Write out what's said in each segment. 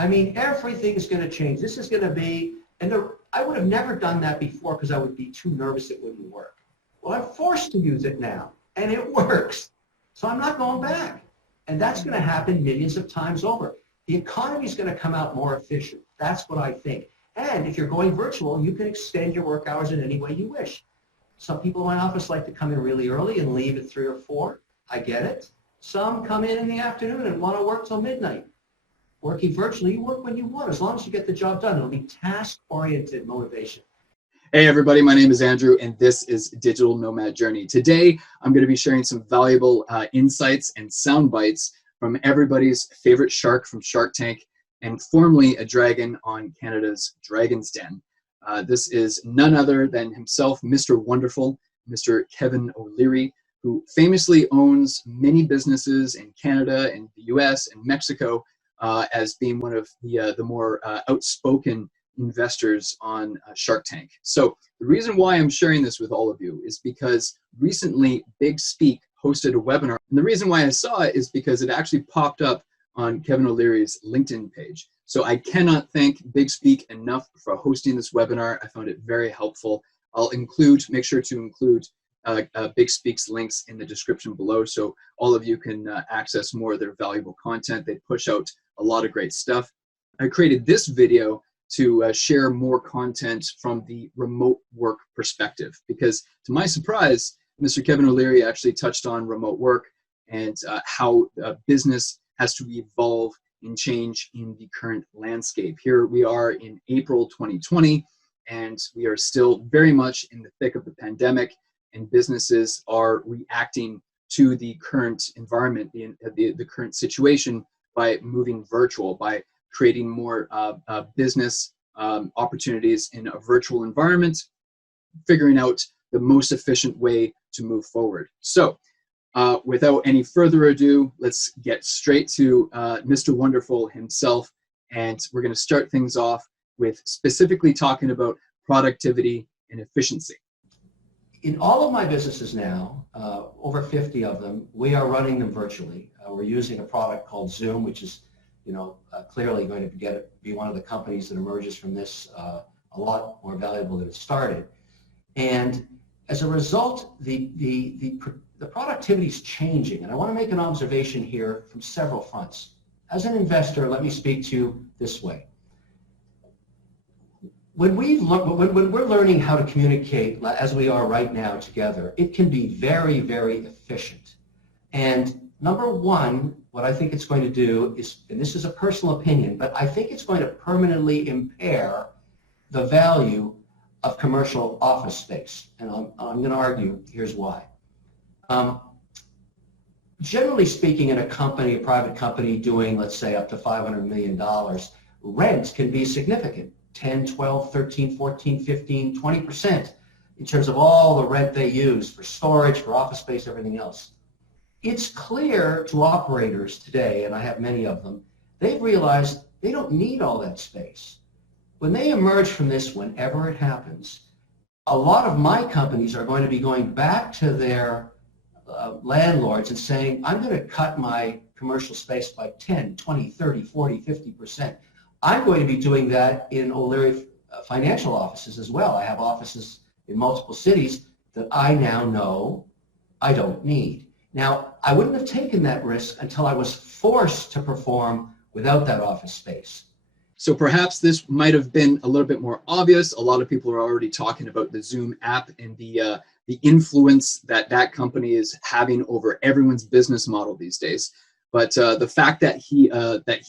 I mean, everything's going to change. This is going to be, I would have never done that before because I would be too nervous it wouldn't work. Well, I'm forced to use it now, and it works. So I'm not going back. And that's going to happen millions of times over. The economy is going to come out more efficient. That's what I think. And if you're going virtual, you can extend your work hours in any way you wish. Some people in my office like to come in really early and leave at 3 or 4. I get it. Some come in the afternoon and want to work till midnight. Working virtually, you work when you want, as long as you get the job done. It'll be task-oriented motivation. Hey everybody, my name is Andrew and this is Digital Nomad Journey. Today, I'm going to be sharing some valuable insights and sound bites from everybody's favorite shark from Shark Tank and formerly a dragon on Canada's Dragon's Den. This is none other than himself, Mr. Wonderful, Mr. Kevin OLeary, who famously owns many businesses in Canada and the US and Mexico as being one of the more outspoken investors on Shark Tank. So the reason why I'm sharing this with all of you is because recently BigSpeak hosted a webinar. And the reason why I saw it is because it actually popped up on Kevin OLeary's LinkedIn page. So I cannot thank BigSpeak enough for hosting this webinar. I found it very helpful. I'll make sure to include BigSpeak's links in the description below so all of you can access more of their valuable content. They push out a lot of great stuff. I created this video to share more content from the remote work perspective because to my surprise, Mr. Kevin OLeary actually touched on remote work and how business has to evolve and change in the current landscape. Here we are in April 2020 and we are still very much in the thick of the pandemic and businesses are reacting to the current environment, the current situation by moving virtual, by creating more business opportunities in a virtual environment, figuring out the most efficient way to move forward. So without any further ado, let's get straight to Mr. Wonderful himself. And we're going to start things off with specifically talking about productivity and efficiency. In all of my businesses now, over 50 of them, we are running them virtually. We're using a product called Zoom, which is clearly going to be one of the companies that emerges from this a lot more valuable than it started. And as a result, the productivity is changing. And I want to make an observation here from several fronts. As an investor, let me speak to you this way. When we're learning how to communicate, as we are right now together, it can be very, very efficient. And number one, what I think it's going to do is, and this is a personal opinion, but I think it's going to permanently impair the value of commercial office space. And I'm going to argue, here's why. Generally speaking, in a company, a private company doing, let's say, up to $500 million, rent can be significant. 10, 12, 13, 14, 15, 20% in terms of all the rent they use for storage, for office space, everything else. It's clear to operators today, and I have many of them, they've realized they don't need all that space. When they emerge from this, whenever it happens, a lot of my companies are going to be going back to their landlords and saying, I'm going to cut my commercial space by 10, 20, 30, 40, 50%. I'm going to be doing that in OLeary financial offices as well. I have offices in multiple cities that I now know I don't need. Now, I wouldn't have taken that risk until I was forced to perform without that office space. So perhaps this might have been a little bit more obvious. A lot of people are already talking about the Zoom app and the influence that company is having over everyone's business model these days. But the fact that he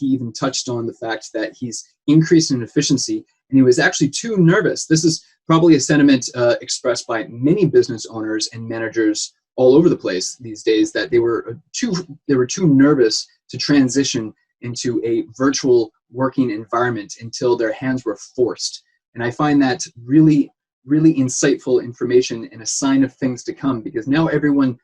even touched on the fact that he's increased in efficiency and he was actually too nervous. This is probably a sentiment expressed by many business owners and managers all over the place these days, that they were too nervous to transition into a virtual working environment until their hands were forced. And I find that really, really insightful information and a sign of things to come, because now everyone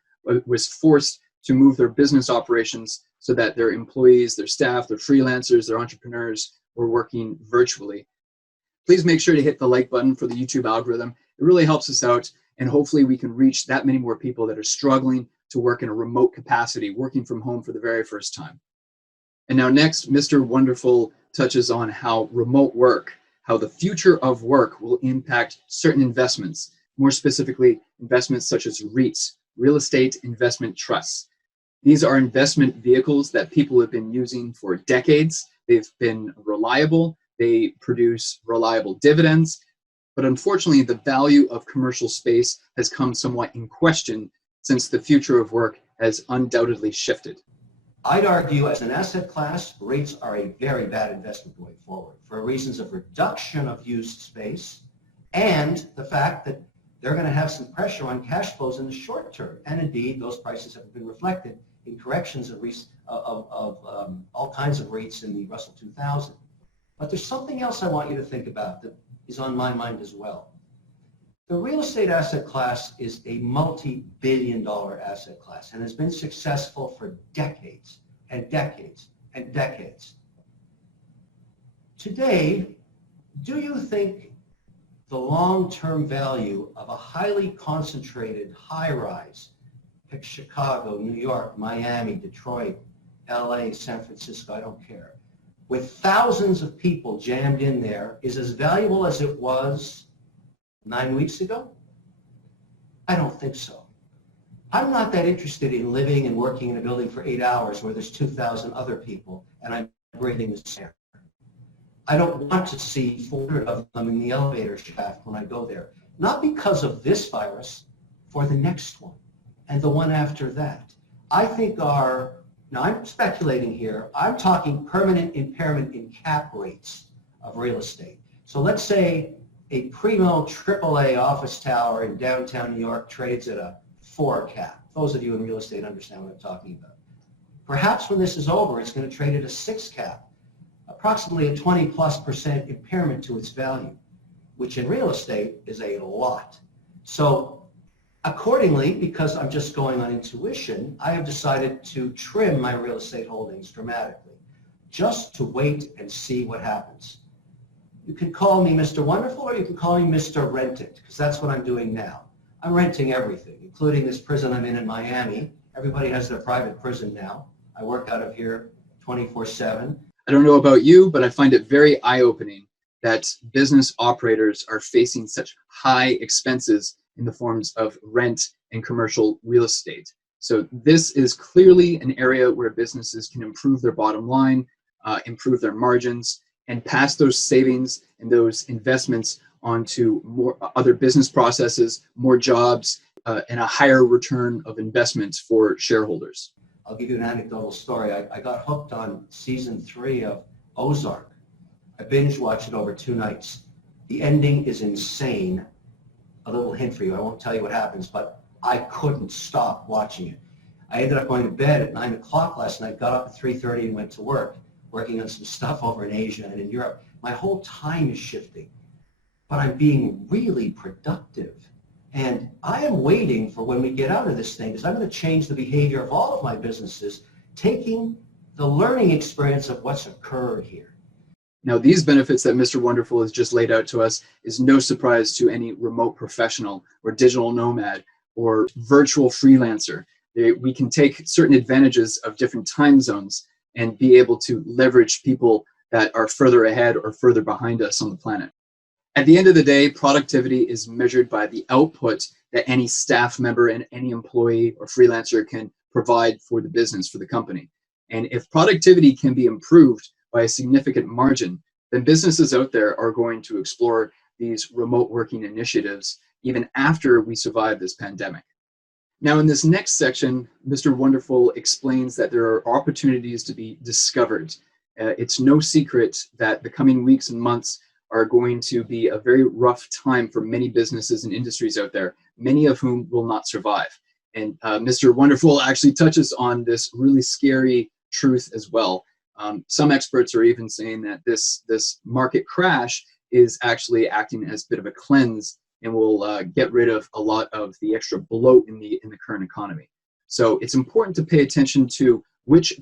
was forced to move their business operations so that their employees, their staff, their freelancers, their entrepreneurs were working virtually. Please make sure to hit the like button for the YouTube algorithm. It really helps us out, and hopefully we can reach that many more people that are struggling to work in a remote capacity, working from home for the very first time. And now next, Mr. Wonderful touches on how remote work, how the future of work will impact certain investments, more specifically investments such as REITs, real estate investment trusts. These are investment vehicles that people have been using for decades. They've been reliable, they produce reliable dividends, but unfortunately the value of commercial space has come somewhat in question since the future of work has undoubtedly shifted. I'd argue as an asset class, REITs are a very bad investment going forward for reasons of reduction of used space and the fact that they're going to have some pressure on cash flows in the short term. And indeed, those prices have been reflected in corrections of all kinds of REITs in the Russell 2000. But there's something else I want you to think about that is on my mind as well. The real estate asset class is a multi-billion-dollar asset class and has been successful for decades and decades and decades. Today, do you think the long-term value of a highly concentrated high-rise, pick Chicago, New York, Miami, Detroit, LA, San Francisco, I don't care, with thousands of people jammed in there is as valuable as it was 9 weeks ago? I don't think so. I'm not that interested in living and working in a building for 8 hours where there's 2,000 other people and I'm breathing the air. I don't want to see 400 of them in the elevator shaft when I go there. Not because of this virus, for the next one and the one after that. I think now I'm speculating here, I'm talking permanent impairment in cap rates of real estate. So let's say a primo AAA office tower in downtown New York trades at a 4 cap. Those of you in real estate understand what I'm talking about. Perhaps when this is over, it's going to trade at a 6 cap, approximately a 20+% impairment to its value, which in real estate is a lot. So accordingly, because I'm just going on intuition, I have decided to trim my real estate holdings dramatically, just to wait and see what happens. You can call me Mr. Wonderful or you can call me Mr. Rent It, because that's what I'm doing now. I'm renting everything, including this prison I'm in Miami. Everybody has their private prison now. I work out of here 24/7. I don't know about you, but I find it very eye-opening that business operators are facing such high expenses in the forms of rent and commercial real estate. So this is clearly an area where businesses can improve their bottom line, improve their margins, and pass those savings and those investments onto more other business processes, more jobs, and a higher return of investments for shareholders. I'll give you an anecdotal story. I got hooked on season 3 of Ozark. I binge watched it over 2 nights. The ending is insane. A little hint for you, I won't tell you what happens, but I couldn't stop watching it. I ended up going to bed at 9 o'clock last night, got up at 3:30 and went to work, working on some stuff over in Asia and in Europe. My whole time is shifting, but I'm being really productive. And I am waiting for when we get out of this thing, because I'm going to change the behavior of all of my businesses, taking the learning experience of what's occurred here. Now, these benefits that Mr. Wonderful has just laid out to us is no surprise to any remote professional or digital nomad or virtual freelancer. We can take certain advantages of different time zones and be able to leverage people that are further ahead or further behind us on the planet. At the end of the day, productivity is measured by the output that any staff member and any employee or freelancer can provide for the business, for the company. And if productivity can be improved by a significant margin, then businesses out there are going to explore these remote working initiatives even after we survive this pandemic. Now, in this next section, Mr. Wonderful explains that there are opportunities to be discovered. It's no secret that the coming weeks and months are going to be a very rough time for many businesses and industries out there, many of whom will not survive. And Mr. Wonderful actually touches on this really scary truth as well. Some experts are even saying that this market crash is actually acting as a bit of a cleanse and will get rid of a lot of the extra bloat in the current economy. So it's important to pay attention to which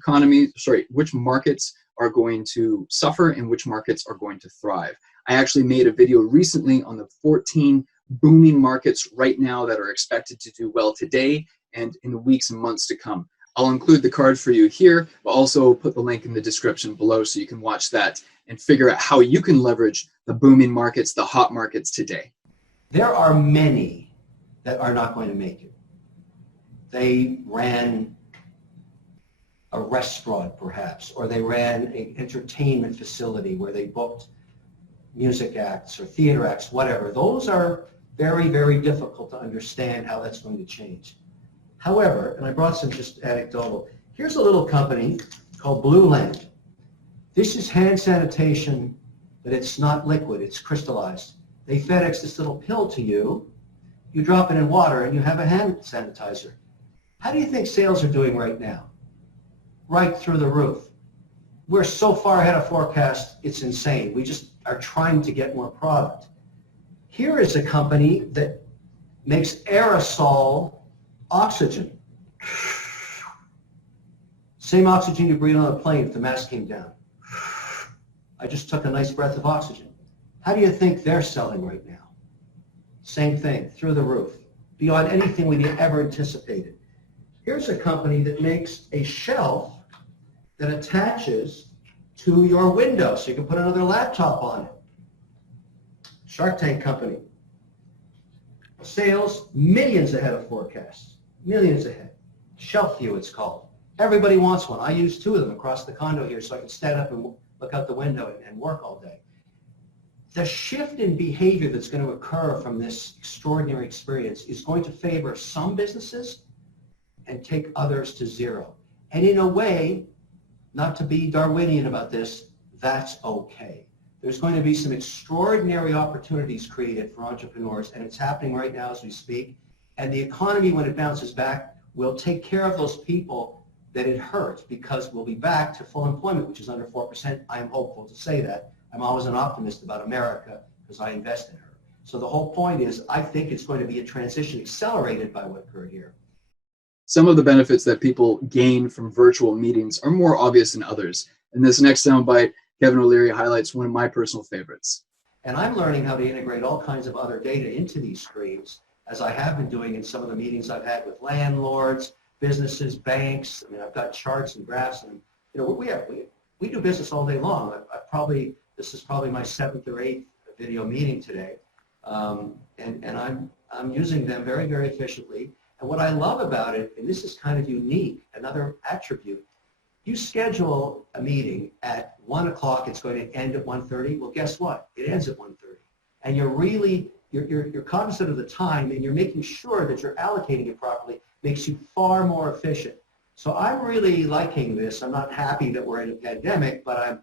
markets are going to suffer and which markets are going to thrive. I actually made a video recently on the 14 booming markets right now that are expected to do well today and in the weeks and months to come. I'll include the card for you here, but also put the link in the description below so you can watch that and figure out how you can leverage the booming markets, the hot markets today. There are many that are not going to make it. They ran a restaurant perhaps, or they ran an entertainment facility where they booked music acts or theater acts, whatever. Those are very, very difficult to understand how that's going to change. However, and I brought some just anecdotal, here's a little company called Blue Land. This is hand sanitation, but it's not liquid, it's crystallized. They FedEx this little pill to you, you drop it in water and you have a hand sanitizer. How do you think sales are doing right now? Right through the roof. We're so far ahead of forecast, it's insane. We just are trying to get more product. Here is a company that makes aerosol oxygen. Same oxygen you breathe on a plane if the mask came down. I just took a nice breath of oxygen. How do you think they're selling right now? Same thing, through the roof, beyond anything we ever anticipated. Here's a company that makes a shelf that attaches to your window so you can put another laptop on it. Shark Tank company. Sales, millions ahead of forecasts. Millions ahead. Shelf view, it's called. Everybody wants one. I use 2 of them across the condo here so I can stand up and look out the window and work all day. The shift in behavior that's going to occur from this extraordinary experience is going to favor some businesses and take others to zero. And in a way, not to be Darwinian about this, that's okay. There's going to be some extraordinary opportunities created for entrepreneurs, and it's happening right now as we speak. And the economy, when it bounces back, will take care of those people that it hurts, because we'll be back to full employment, which is under 4%. I am hopeful to say that. I'm always an optimist about America because I invest in her. So the whole point is, I think it's going to be a transition accelerated by what occurred here. Some of the benefits that people gain from virtual meetings are more obvious than others. In this next soundbite, Kevin O'Leary highlights one of my personal favorites. And I'm learning how to integrate all kinds of other data into these screens, as I have been doing in some of the meetings I've had with landlords, businesses, banks. I mean, I've got charts and graphs, and we do business all day long. This is probably my 7th or 8th video meeting today, and I'm using them very, very efficiently. And what I love about it, and this is kind of unique, another attribute, you schedule a meeting at 1 o'clock, it's going to end at 1:30. Well, guess what? It ends at 1:30. And you're cognizant of the time, and you're making sure that you're allocating it properly, makes you far more efficient. So I'm really liking this. I'm not happy that we're in a pandemic, but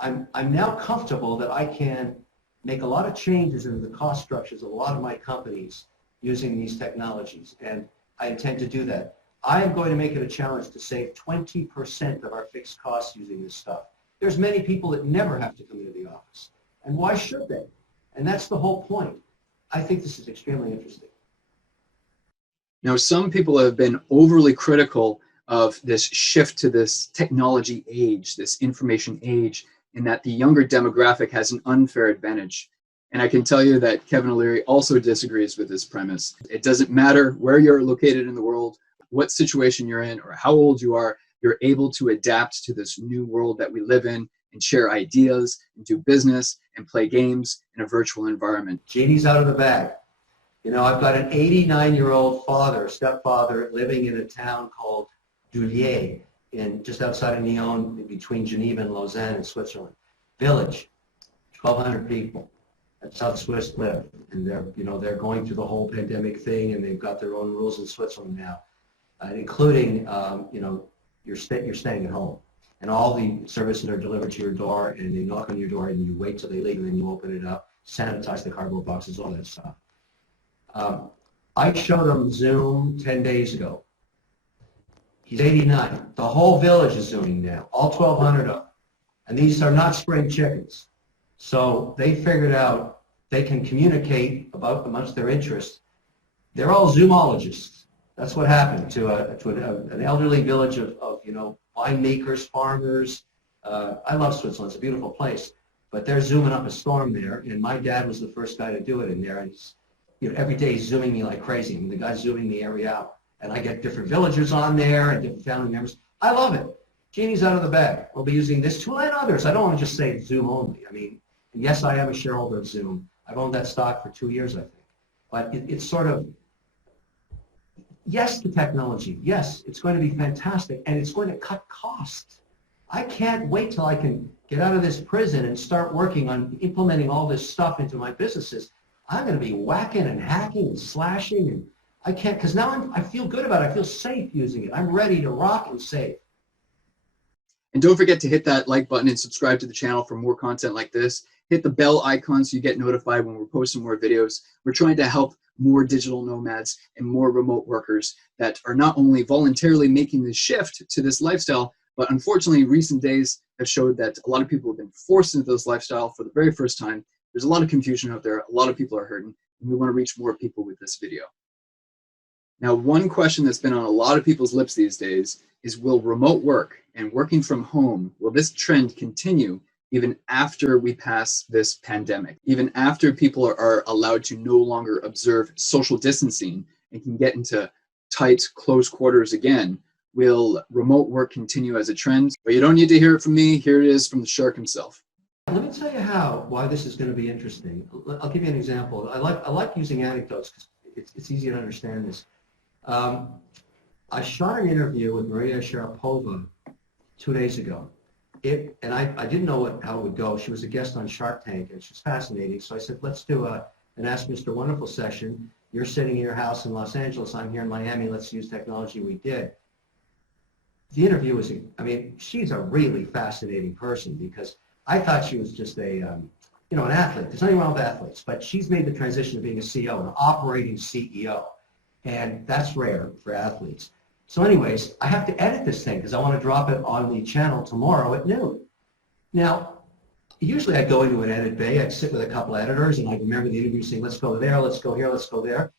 I'm now comfortable that I can make a lot of changes in the cost structures of a lot of my companies using these technologies, and I intend to do that. I am going to make it a challenge to save 20% of our fixed costs using this stuff. There's many people that never have to come into the office, and why should they? And that's the whole point. I think this is extremely interesting. Now, some people have been overly critical of this shift to this technology age, this information age, in that the younger demographic has an unfair advantage. And I can tell you that Kevin O'Leary also disagrees with this premise. It doesn't matter where you're located in the world, what situation you're in, or how old you are, you're able to adapt to this new world that we live in and share ideas and do business and play games in a virtual environment. Genie's out of the bag. You know, I've got an 89-year-old stepfather, living in a town called Doulier, just outside of Nyon, between Geneva and Lausanne in Switzerland. Village, 1,200 people. That's how the Swiss live, and they're going through the whole pandemic thing, and they've got their own rules in Switzerland now, including you're staying at home, and all the services are delivered to your door, and they knock on your door, and you wait till they leave, and then you open it up, sanitize the cardboard boxes, all that stuff. I showed him Zoom 10 days ago. He's 89. The whole village is Zooming now, all 1,200 of them, and these are not spring chickens. So they figured out they can communicate amongst their interests. They're all Zoomologists. That's what happened to an elderly village of winemakers, farmers. I love Switzerland. It's a beautiful place. But they're Zooming up a storm there, and my dad was the first guy to do it in there. And every day he's Zooming me like crazy. I mean, the guy's Zooming me every hour. and I get different villagers on there and different family members. I love it. Genie's out of the bag. We'll be using this tool and others. I don't want to just say Zoom only. I mean, yes, I am a shareholder of Zoom. I've owned that stock for 2 years, I think. But it's sort of, yes to technology. Yes, it's going to be fantastic, and it's going to cut costs. I can't wait till I can get out of this prison and start working on implementing all this stuff into my businesses. I'm going to be whacking and hacking and slashing, and I can't, because now I feel good about it. I feel safe using it. I'm ready to rock and save. And don't forget to hit that like button and subscribe to the channel for more content like this. Hit the bell icon so you get notified when we're posting more videos. We're trying to help more digital nomads and more remote workers that are not only voluntarily making the shift to this lifestyle, but unfortunately recent days have showed that a lot of people have been forced into this lifestyle for the very first time. There's a lot of confusion out there. A lot of people are hurting, and we want to reach more people with this video. Now, one question that's been on a lot of people's lips these days is, will remote work and working from home, will this trend continue even after we pass this pandemic, even after people are allowed to no longer observe social distancing and can get into tight, close quarters again? Will remote work continue as a trend? But you don't need to hear it from me. Here it is from the shark himself. Let me tell you why this is going to be interesting. I'll give you an example. I like using anecdotes because it's easy to understand this. I shot an interview with Maria Sharapova 2 days ago. And I didn't know how it would go. She was a guest on Shark Tank, and she's fascinating. So I said, let's do an Ask Mr. Wonderful session. You're sitting in your house in Los Angeles. I'm here in Miami. Let's use technology. We did. The interview was, I mean, she's a really fascinating person because I thought she was just an athlete. There's nothing wrong with athletes, but she's made the transition to being a CEO, an operating CEO. And that's rare for athletes. So anyways, I have to edit this thing because I want to drop it on the channel tomorrow at noon. Now, usually I go into an edit bay, I'd sit with a couple editors, and I remember the interview saying, let's go there, let's go here, let's go there.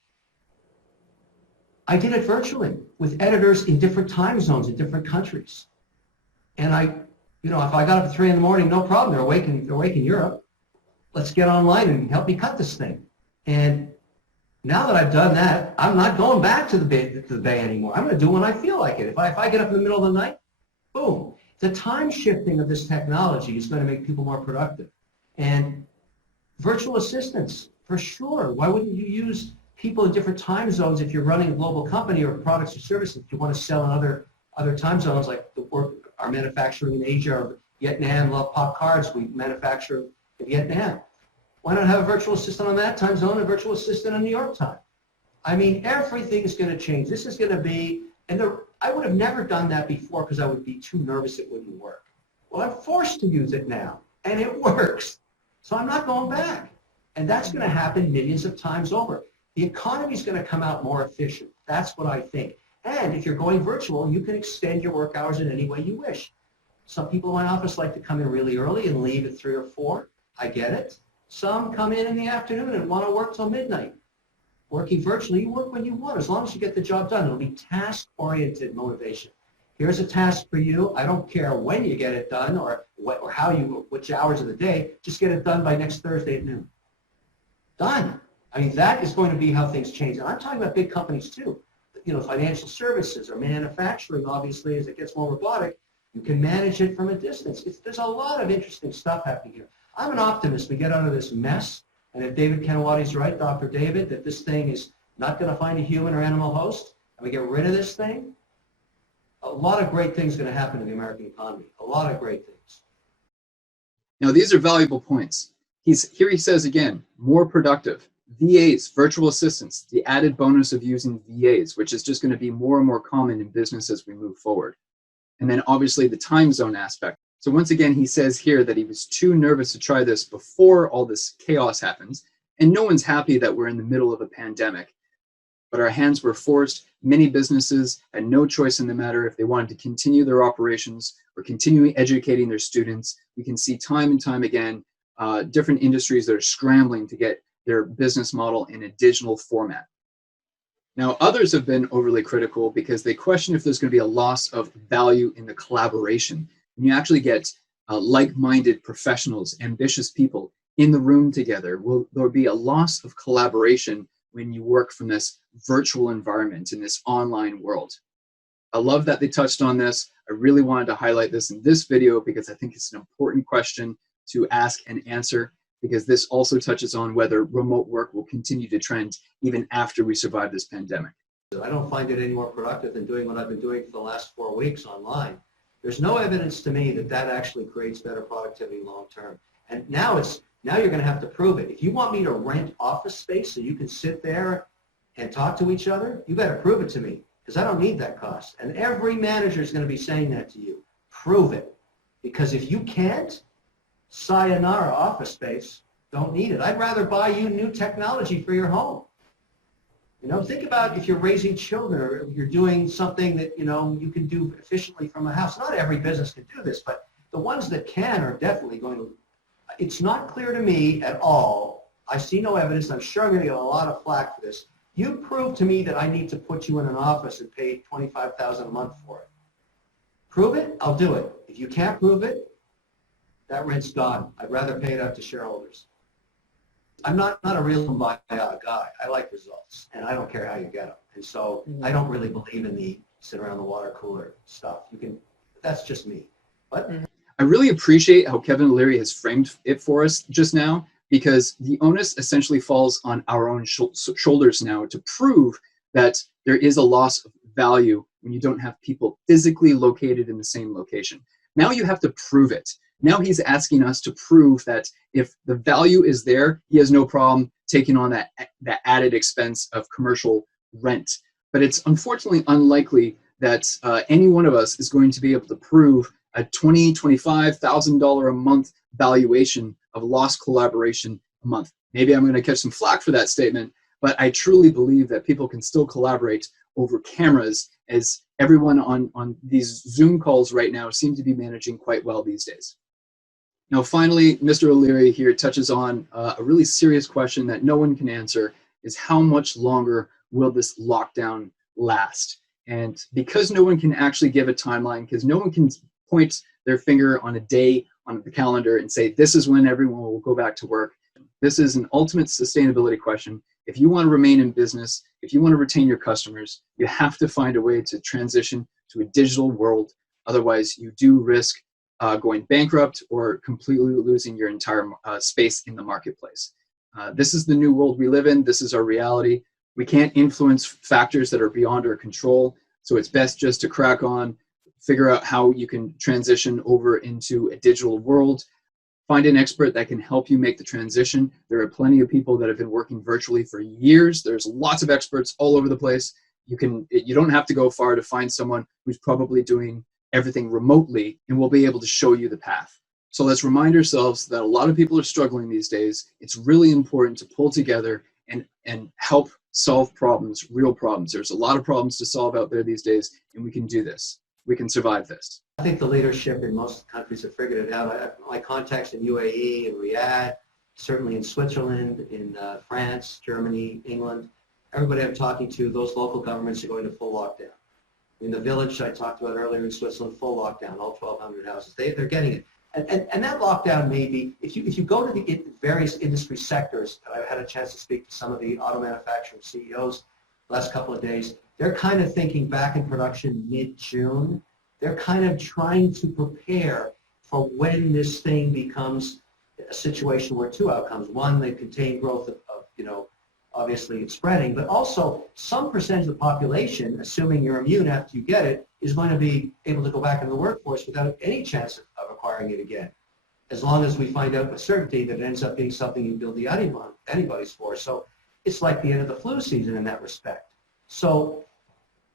I did it virtually with editors in different time zones in different countries. And if I got up at 3 in the morning, no problem, they're awake in Europe. Let's get online and help me cut this thing. And now that I've done that, I'm not going back to the bay anymore. I'm going to do when I feel like it. If I get up in the middle of the night, boom. The time shifting of this technology is going to make people more productive. And virtual assistants, for sure. Why wouldn't you use people in different time zones if you're running a global company or products or services you want to sell in other time zones, like our manufacturing in Asia or Vietnam, love pop cards, we manufacture in Vietnam. Why not have a virtual assistant on that time zone and a virtual assistant on New York time? I mean, everything is going to change. This is going to be, I would have never done that before because I would be too nervous it wouldn't work. Well, I'm forced to use it now, and it works. So I'm not going back. And that's going to happen millions of times over. The economy is going to come out more efficient. That's what I think. And if you're going virtual, you can extend your work hours in any way you wish. Some people in my office like to come in really early and leave at 3 or 4. I get it. Some come in the afternoon and want to work till midnight. Working virtually, you work when you want, as long as you get the job done. It'll be task-oriented motivation. Here's a task for you. I don't care when you get it done or which hours of the day. Just get it done by next Thursday at noon. Done. I mean, that is going to be how things change. And I'm talking about big companies too. Financial services or manufacturing, obviously, as it gets more robotic, you can manage it from a distance. There's a lot of interesting stuff happening here. I'm an optimist. We get out of this mess, and if David Kanawati's right, Dr. David, that this thing is not going to find a human or animal host, and we get rid of this thing, a lot of great things are going to happen to the American economy. A lot of great things. Now, these are valuable points. He says again, more productive. VAs, virtual assistants, the added bonus of using VAs, which is just going to be more and more common in business as we move forward. And then obviously the time zone aspect. So once again, he says here that he was too nervous to try this before all this chaos happens. And no one's happy that we're in the middle of a pandemic. But our hands were forced. Many businesses had no choice in the matter if they wanted to continue their operations or continue educating their students. We can see time and time again, different industries that are scrambling to get their business model in a digital format. Now, others have been overly critical because they question if there's going to be a loss of value in the collaboration. When you actually get like-minded professionals, ambitious people in the room together, will there be a loss of collaboration when you work from this virtual environment, in this online world. I love that they touched on this. I really wanted to highlight this in this video because I think it's an important question to ask and answer, because this also touches on whether remote work will continue to trend even after we survive this pandemic. I don't find it any more productive than doing what I've been doing for the last 4 weeks online. There's no evidence to me that that actually creates better productivity long term. And now you're going to have to prove it. If you want me to rent office space so you can sit there and talk to each other, you better prove it to me, because I don't need that cost. And every manager is going to be saying that to you. Prove it. Because if you can't, sayonara office space, don't need it. I'd rather buy you new technology for your home. You know, think about if you're raising children or you're doing something that, you know, you can do efficiently from a house. Not every business can do this, but the ones that can are definitely going to. It's not clear to me at all. I see no evidence. I'm sure I'm going to get a lot of flack for this. You prove to me that I need to put you in an office and pay $25,000 a month for it. Prove it, I'll do it. If you can't prove it, that rent's gone. I'd rather pay it out to shareholders. I'm not a real guy. I like results, and I don't care how you get them. And so I don't really believe in the sit around the water cooler stuff. That's just me. But I really appreciate how Kevin OLeary has framed it for us just now, because the onus essentially falls on our own shoulders now to prove that there is a loss of value when you don't have people physically located in the same location. Now you have to prove it. Now he's asking us to prove that if the value is there, he has no problem taking on that added expense of commercial rent. But it's unfortunately unlikely that any one of us is going to be able to prove a $20,000, $25,000 a month valuation of lost collaboration a month. Maybe I'm going to catch some flack for that statement, but I truly believe that people can still collaborate over cameras, as everyone on these Zoom calls right now seem to be managing quite well these days. Now, finally, Mr. OLeary here touches on a really serious question that no one can answer, is how much longer will this lockdown last? And because no one can actually give a timeline, because no one can point their finger on a day on the calendar and say, this is when everyone will go back to work. This is an ultimate sustainability question. If you want to remain in business, if you want to retain your customers, you have to find a way to transition to a digital world. Otherwise, you do risk going bankrupt or completely losing your entire space in the marketplace. This is the new world we live in. This is our reality. We can't influence factors that are beyond our control. So it's best just to crack on, figure out how you can transition over into a digital world. Find an expert that can help you make the transition. There are plenty of people that have been working virtually for years. There's lots of experts all over the place. You don't have to go far to find someone who's probably doing everything remotely and will be able to show you the path. So let's remind ourselves that a lot of people are struggling these days. It's really important to pull together and help solve problems, real problems. There's a lot of problems to solve out there these days, and we can do this. We can survive this. I think the leadership in most countries have figured it out. I have my contacts in UAE and Riyadh, certainly in Switzerland, in France, Germany, England. Everybody I'm talking to, those local governments are going to full lockdown. In the village I talked about earlier in Switzerland, full lockdown, all 1,200 houses. They're getting it. And that lockdown may be, if you go to the various industry sectors, and I've had a chance to speak to some of the auto manufacturing CEOs the last couple of days, they're kind of thinking back in production mid-June. They're kind of trying to prepare for when this thing becomes a situation where two outcomes. One, the contained growth of obviously it's spreading, but also some percentage of the population, assuming you're immune after you get it, is going to be able to go back into the workforce without any chance of acquiring it again, as long as we find out with certainty that it ends up being something you build the antibodies for. So it's like the end of the flu season in that respect. So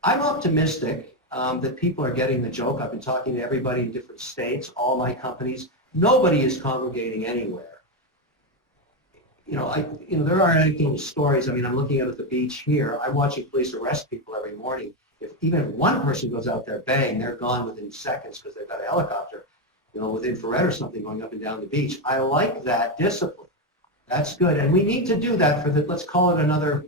I'm optimistic that people are getting the joke. I've been talking to everybody in different states, all my companies. Nobody is congregating anywhere. There are anecdotal stories. I mean, I'm looking out at the beach here. I'm watching police arrest people every morning. If even one person goes out there, bang, they're gone within seconds because they've got a helicopter, with infrared or something going up and down the beach. I like that discipline. That's good. And we need to do that for let's call it another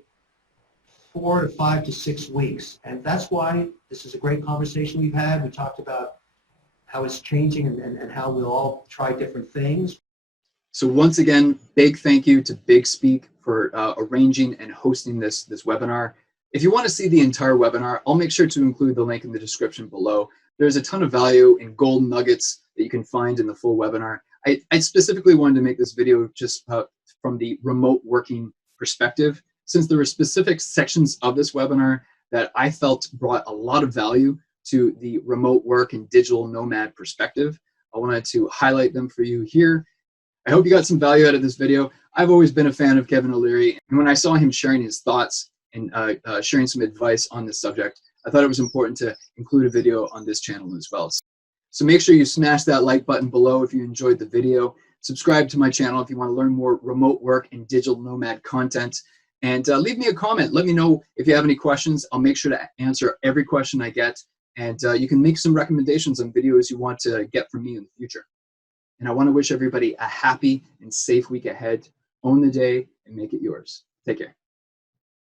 4 to 5 to 6 weeks. And that's why this is a great conversation we've had. We talked about how it's changing and how we'll all try different things. So once again, big thank you to BigSpeak for arranging and hosting this webinar. If you want to see the entire webinar, I'll make sure to include the link in the description below. There's a ton of value and gold nuggets that you can find in the full webinar. I specifically wanted to make this video just from the remote working perspective, since there were specific sections of this webinar that I felt brought a lot of value to the remote work and digital nomad perspective. I wanted to highlight them for you here. I hope you got some value out of this video. I've always been a fan of Kevin OLeary, and when I saw him sharing his thoughts and sharing some advice on this subject, I thought it was important to include a video on this channel as well. So make sure you smash that like button below if you enjoyed the video. Subscribe to my channel if you want to learn more remote work and digital nomad content. And leave me a comment. Let me know if you have any questions. I'll make sure to answer every question I get. And you can make some recommendations on videos you want to get from me in the future. And I want to wish everybody a happy and safe week ahead. Own the day and make it yours. Take care.